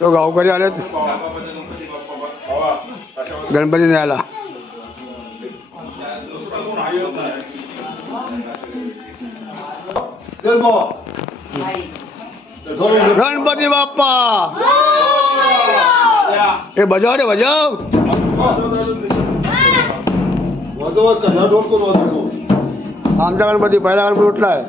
तो गावकरी आलेत गणपती न्यायला. गणपती बाप्पा हे बजाव रे बजाव. आमचा गणपती पहिला गणपती उठलाय.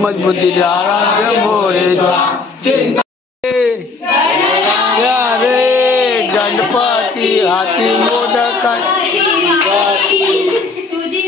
मजबूती गणपती हाती मोदक तुझी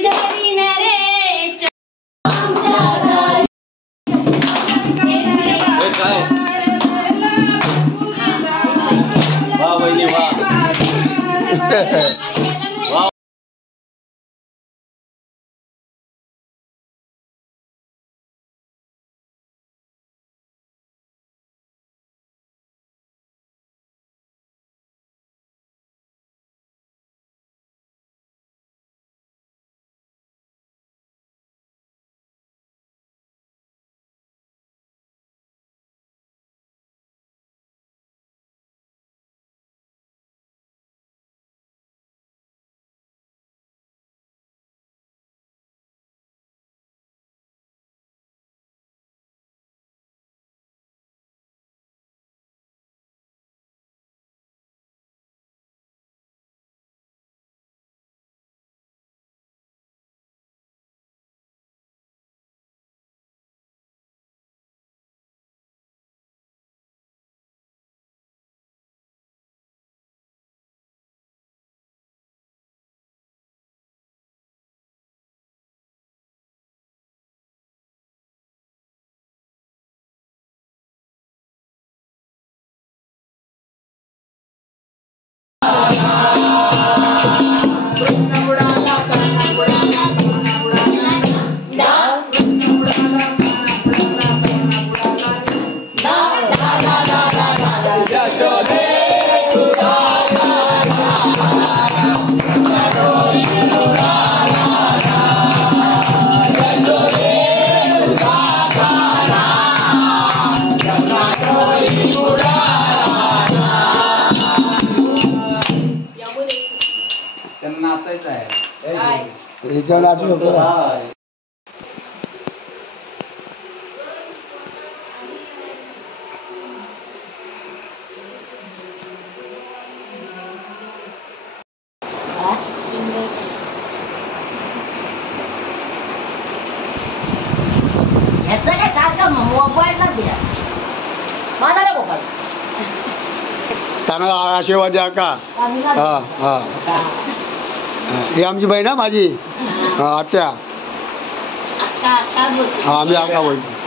त्यांना आशीर्वाद द्या का? हा हा ही आमची बहीण आहे माझी आत्या. हा आम्ही आका बोलतो.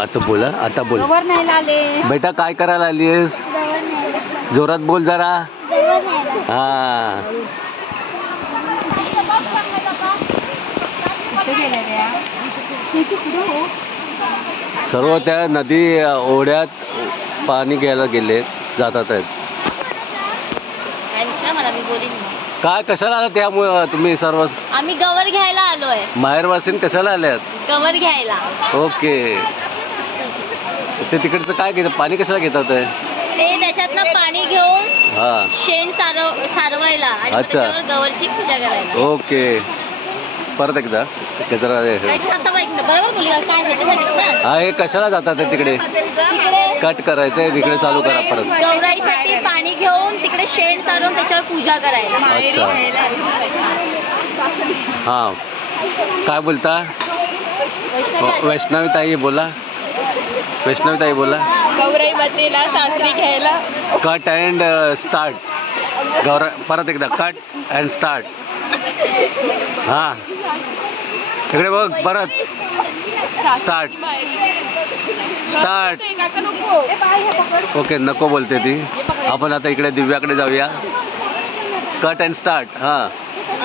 आता बोला, आता बोल बेटा. काय करायला आलीस? जोरात बोल जरा. हा सर्व त्या नदी ओढ्यात पाणी घ्यायला गेले जातात आहेत. काय कशाला आला? त्यामुळे तुम्ही सर्व? आम्ही गवर घ्यायला आलोय. माहेरवासीन कशाला आल्यात? गवर घ्यायला. ओके. ते तिकडचं काय घेतात? पाणी कशाला घेतात? ते त्याच्यातनं पाणी घेऊन शेण सारवायला आणि त्याच्यावर गवरची पूजा करायला. ओके. परत एकदा बरोबर बोलली. काय हे कशाला जातात तिकडे? कट करायचंय तिकडे. चालू करा परत. गौराईसाठी पाणी घेऊन तिकडे शेण सारवून त्याच्यावर पूजा करायला. हा काय बोलता? वैष्णवी ताई बोला. वैष्णवी ताई बोला. गौराई मातेला सासरी घ्यायला. Cut and start. परत एकदा कट अँड स्टार्ट. हा इकडे बघ. परत स्टार्ट. स्टार्ट. ओके नको बोलते ती. आपण आता इकडे दिव्याकडे जाऊया. Cut and start. हा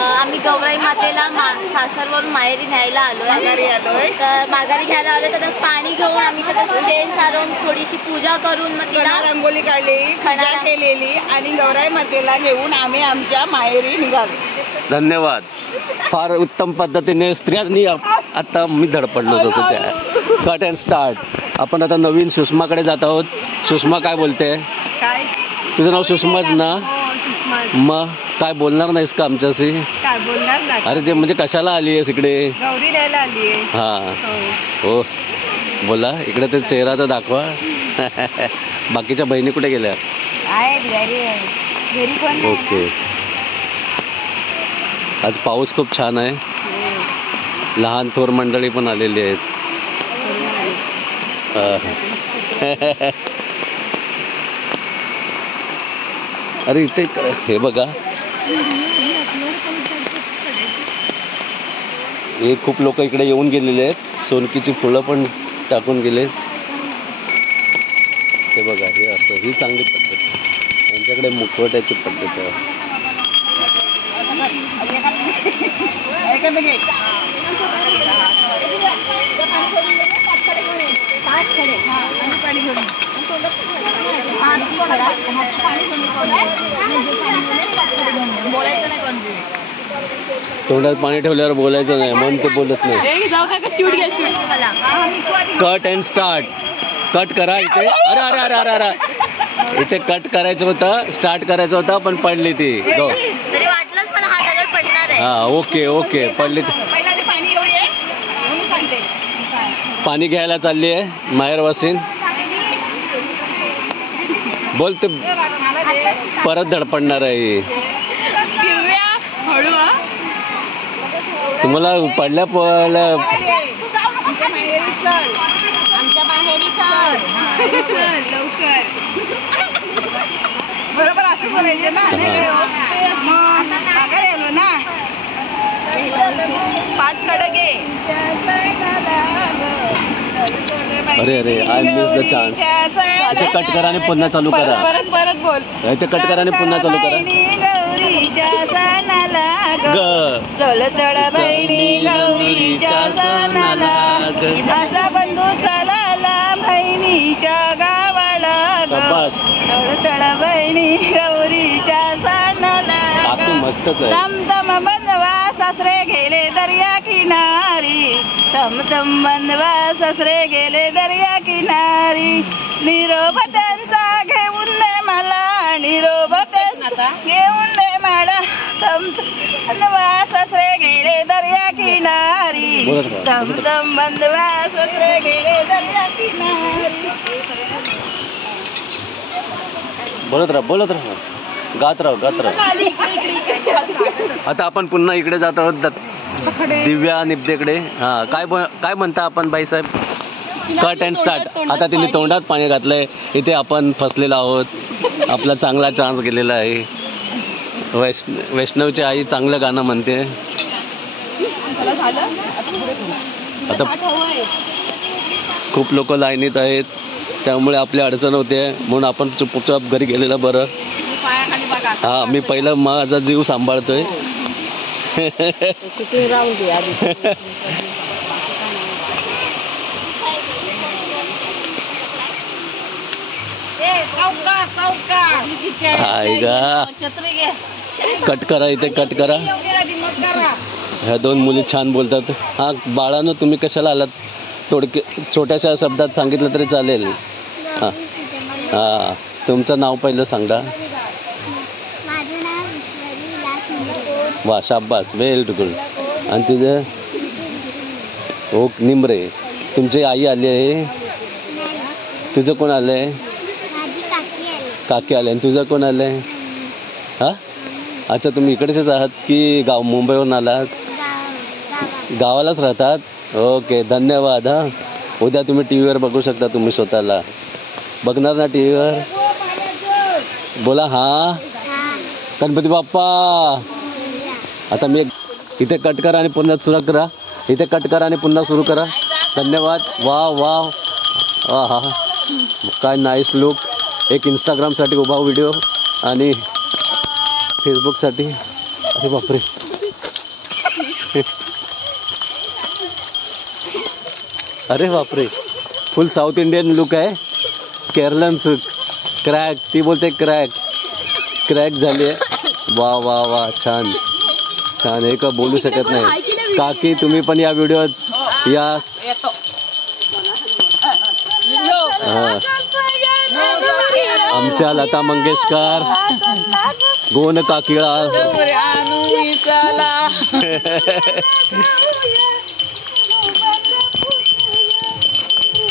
आम्ही गौराई मातेला सासरवरून माहेरी न्यायला आलोय. तर माघारी घ्यायला आलोय. तर पाणी घेऊन आम्ही त्याचं शेण सारवून थोडीशी पूजा करून मग तिला रंगोली काढली, पूजा केलेली आणि गौराई मातेला घेऊन आम्ही आमच्या माहेरी निघालो. धन्यवाद. फार उत्तम पद्धतीने स्त्रियांनी आता मी धडपडलो होतो त्याच्या. Cut and start. आपण आता नवीन सुषमाकडे जात आहोत. सुषमा काय बोलते? काय तुझं नाव सुषमाच ना? मग काय बोलणार नाहीस का आमच्याशी? काय बोलणार ना, अरे ते म्हणजे कशाला आली आहेस इकडे? गौरी द्यायला आली आहे. हा हो बोला, इकडे ते चेहरा तर दाखवा. बाकीच्या बहिणी कुठे गेल्या? घरी कोण नाही ओके. आज पाऊस खूप छान आहे. लहान थोर मंडळी पण आलेली आहेत. अरे इथे हे बघा, हे खूप लोक इकडे येऊन गेलेले आहेत. सोनकीची फुलं पण टाकून गेले. हे बघा, हे असं, ही चांगली पद्धत. त्यांच्याकडे मुखवट्याची पद्धत आहे. तोंडात पाणी ठेवल्यावर बोलायचं नाही, म्हणून ते बोलत नाही. Cut and start. कट करा इथे. अरे अरे अरे अरे अरे, इथे कट करायचं होतं, स्टार्ट करायचं होतं, पण पडली ती. गो. हा ओके ओके, पडली. पाणी घ्यायला चालली आहे माहेरवासीन. बोल, ते परत धडपडणार आहे. तुम्हाला पडल्या बरोबर असं बोलायचं ना, नाही काय हो? मग माघारी आलो ना. 5 खडके. अरे अरे, आय मिस द चान्स. इथे कट करा आणि पुन्हा चालू करा. परत परत बोल. इथे कट करा आणि पुन्हा चालू करा. गौरीच्या सणाला ग चल चढ बहिणी गौरीच्या सणाला, असा बंधू चलाला बहिणीच्या गावाला. शाबास. चढ चढ बहिणी गौरीच्या सणाला. बाकी मस्तच आहे. तमतम बंधवा सासरे गेले दर्या किनारी. तमतम बंधवा सासरे गेले दर्या किनारी. निरोप त्यांचा घेऊन दे मला, निरोप त्यांचा घेऊन दे मला. तमतम बंधवा सासरे गेले दर्या किनारी. तमतम बंधवा सासरे गेले दर्या किनारी. बोलत राहा, गात राहा. आता आपण पुन्हा इकडे जात आहोत, दिव्या निब्देकडे. हा काय म्हणता आपण बाईसाहेब? Cut and start. आता तिने तोंडात पाणी घातलंय. इथे आपण फसलेलो आहोत. आपला चांगला चान्स गेलेला आहे. वैष्णवची आई चांगलं गाणं म्हणते. आता खूप लोक लाईनीत आहेत, त्यामुळे आपली अडचण होते, म्हणून आपण चुपचाप घरी गेलेलं बरं. हा, मी पहिलं माझा जीव सांभाळतोय. कट करा, इथे कट करा. ह्या 2 मुली छान बोलतात. हा बाळानं, तुम्ही कशाला आलात? छोट्याशा शब्दात सांगितलं तरी चालेल. हा हा, तुमचं नाव पहिलं सांगा. वा, शाबास, वेल गुड. आणि तुझं? ओ निमरे. तुमची आई आली आहे. तुझं कोण आलंय? काकी आले. आणि तुझं कोण आलंय? हा, अच्छा, तुम्ही इकडेच आहात की मुंबईवरून आलात? गावालाच राहतात. ओके, धन्यवाद. हा, उद्या तुम्ही टी व्हीवर बघू शकता. तुम्ही स्वतःला बघणार ना टी व्हीवर? बोला हा. गणपती बाप्पा. आता मी इथे कट करा आणि पुन्हा सुरू करा. इथे कट करा आणि पुन्हा सुरू करा. धन्यवाद. वा वा, हा, काय नाईस लुक. एक इंस्टाग्रामसाठी उभा व्हिडिओ आणि फेसबुकसाठी. अरे बापरे. अरे बापरे, फुल साऊथ इंडियन लुक आहे. केरलन क्रॅक, ती बोलते क्रॅक झाली आहे. वा वा वा, छान छान. हे का बोलू शकत नाही. काकी, तुम्ही पण या व्हिडिओत या. आमच्या लता मंगेशकर. गोन काकिळा.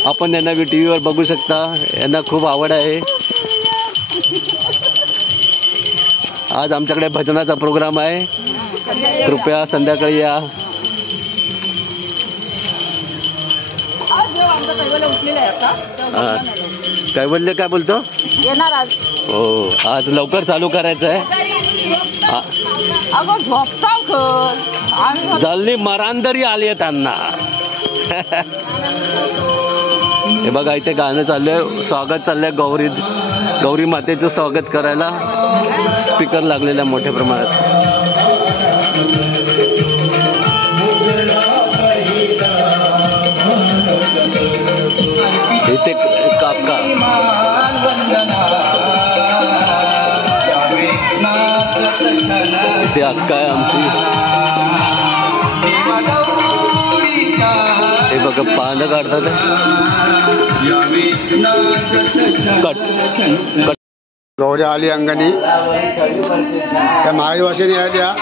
आपण यांना टीव्हीवर बघू शकता. यांना खूप आवड आहे. आज आमच्याकडे भजनाचा प्रोग्राम आहे. कृपया संध्याकाळी या. कैवल्य काय बोलतो? येणार आज. हो, आज लवकर चालू करायचं आहे. अगं झोपताव जल्दी मरांदरी आली आहे त्यांना. हे बघा इथे गाणं चाललंय. स्वागत चाललंय. गौरी मातेचं स्वागत करायला स्पीकर लागलेला मोठ्या प्रमाणात. इथे काका इथे अक्का आहे आमची. हे बघा पानं काढतात. कट गौरी आली अंगणी. त्या महाराजवासीने आल्या.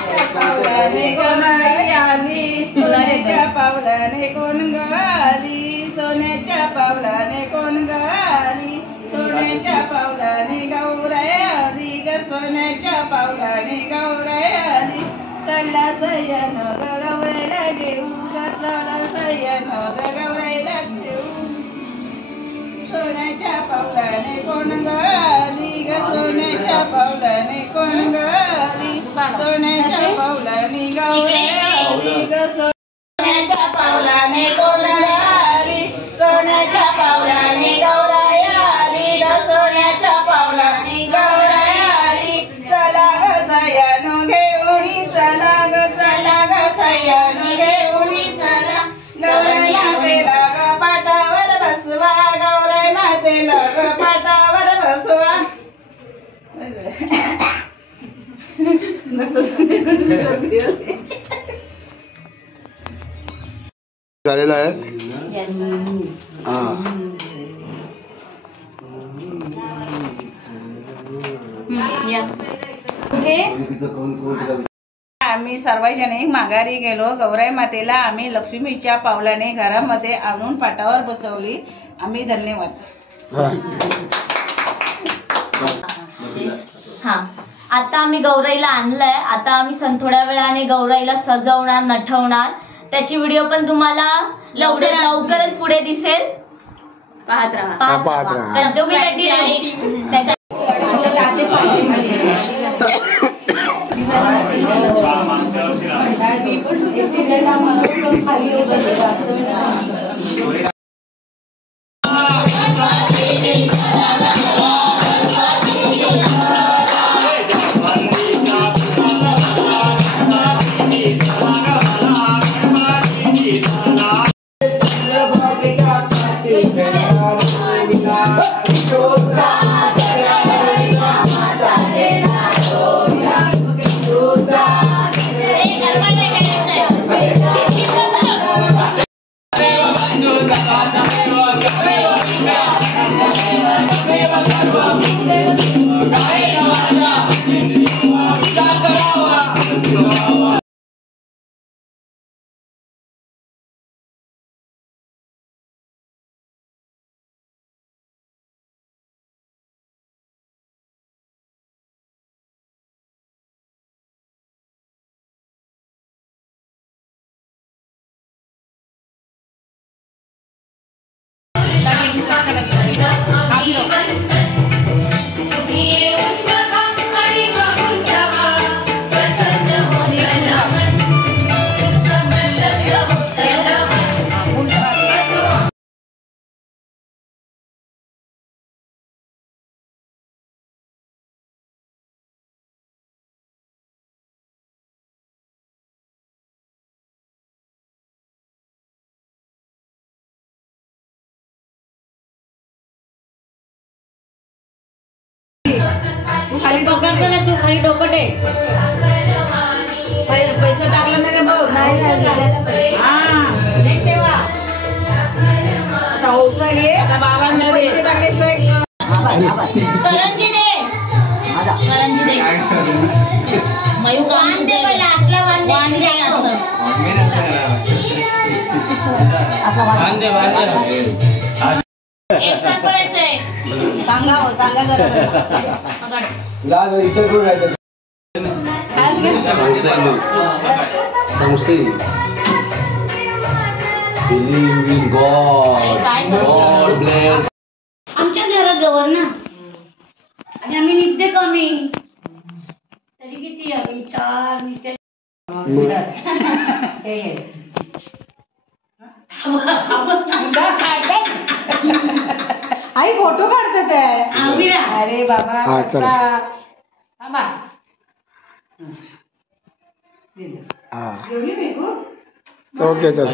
सोन्याच्या पावलाने कोण गाली, सोन्याच्या पावलाने कोण गाली, सोन्याच्या पावलाने गौराई आली ग, सोन्याच्या पावलाने गौराई आली. चला सय्यन ग गौराईला घेऊ ग, चला सय्यन ग गौराईला घेऊ. सोन्याच्या पावलाने कोण गाली ग, सोन्याच्या पावलाने कोण गाली, सोन्याच्या पावलाने गौराई आली ग, सोन्याच्या पावलाने कोण गाली, सोन्याच्या पावलाने गौराई आली ग, सोन्याच्या पावलाने गौराई आली. चला ग सय्यन घेऊन चला ग, चला ग सय्यन घेऊन चला. गौराई मातेला ग पाटावर बसवा, गौराई मातेला ग पाटावर बसवा. झालेला आहे. हा आम्ही सर्वजणी माघारी गेलो. गौराई मातेला आम्ही लक्ष्मीच्या पावलाने घरामध्ये आणून पाटावर बसवली. आम्ही धन्यवाद. हा, आता आम्ही गौराईला आणलंय. आता आम्ही थोड्या वेळाने गौराईला सजवणार, नटवणार. त्याची व्हिडिओ पण तुम्हाला लवकरच पुढे दिसेल. पाहत राहा. तुम्ही खाली डोकं ना, तू खाली डोकं टेक. पैसा टाकला ना का भाऊ? हा तेव्हा आता हौसा घे. आता बाबांना पैसे टाकल्याशिवाय करंजी दे. वांगे असं. एक साथ पडायचंय. सांगा हो, सांगा जरा. Believe in God. God bless. आमच्या घरात गवर ना आणि आम्ही निघते कमी तरी किती आम्ही 4 निघते. आई फोटो काढतात आहे. आविरा. अरे बाबा थांबा. जेवली मेघू? ओके चल.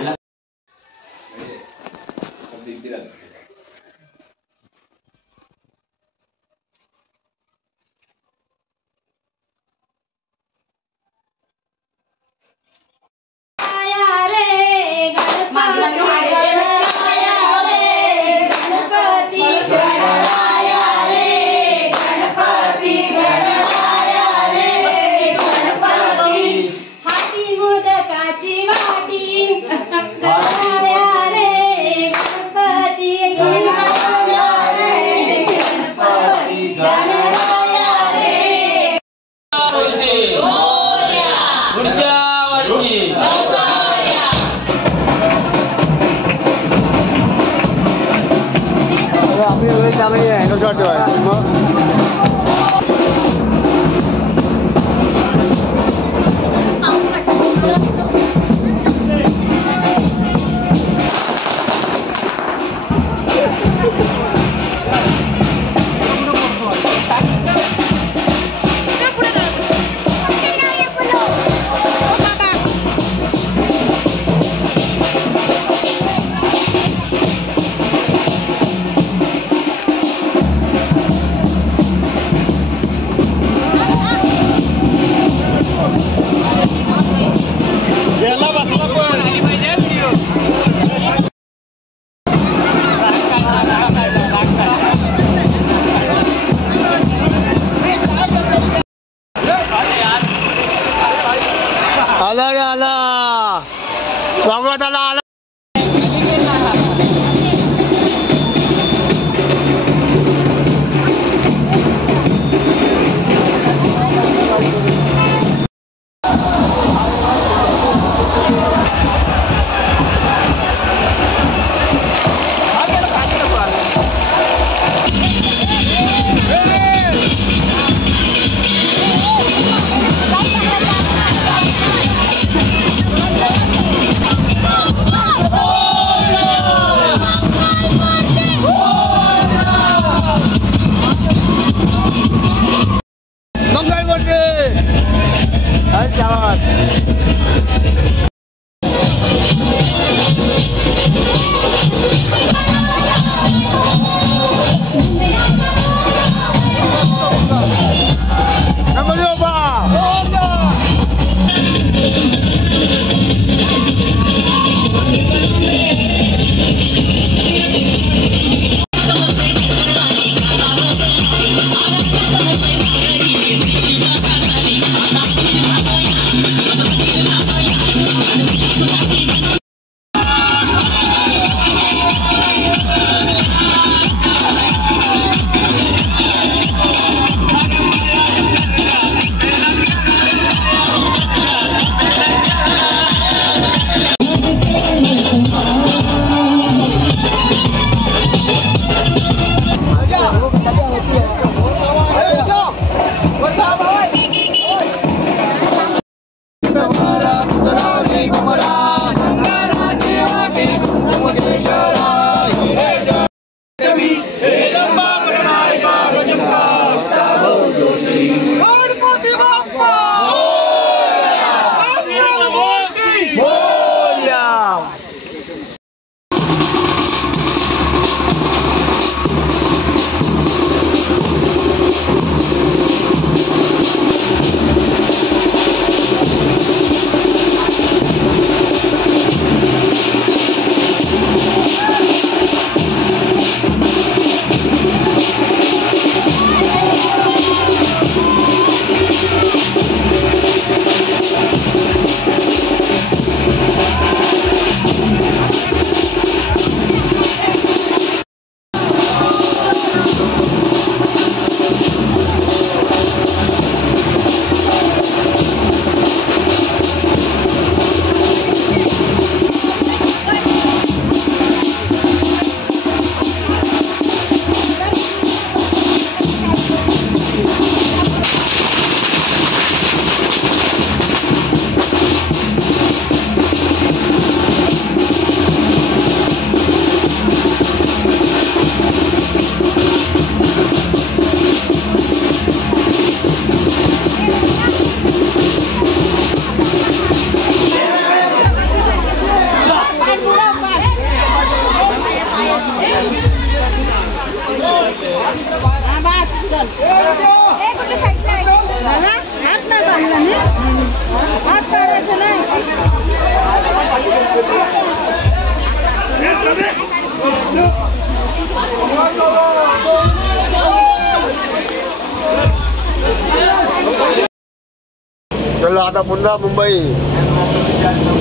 चलो आता पुन्हा मुंबई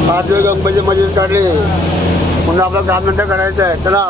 5 दिवस गणपती मजेत काढले पुन्हा आपलं काम नंतर करायचं आहे चला